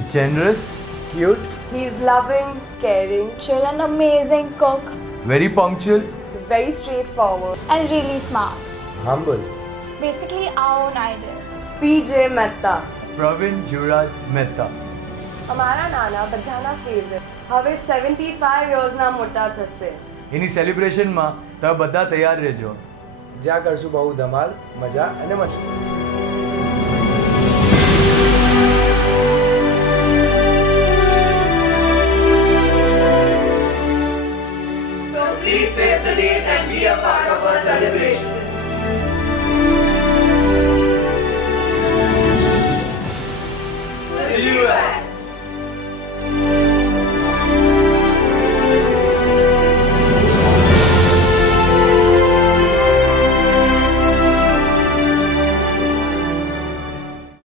He's generous, Cute. He's loving, caring, Chill and amazing cook very punctual, very straightforward. and really smart. Humble. Basically our own idol. PJ Mehta. Pravin Juraj Mehta. અમારા નાના બધાના ફેવરેટ. હવે 75 યર્સના મોટા થશે. એની સેલિબ્રેશનમાં તમે બધા તૈયાર રહેજો. જ્યાં કરશું બહુ ધમાલ, મજા અને મસ્તી. So please save the date and be a part of our celebration.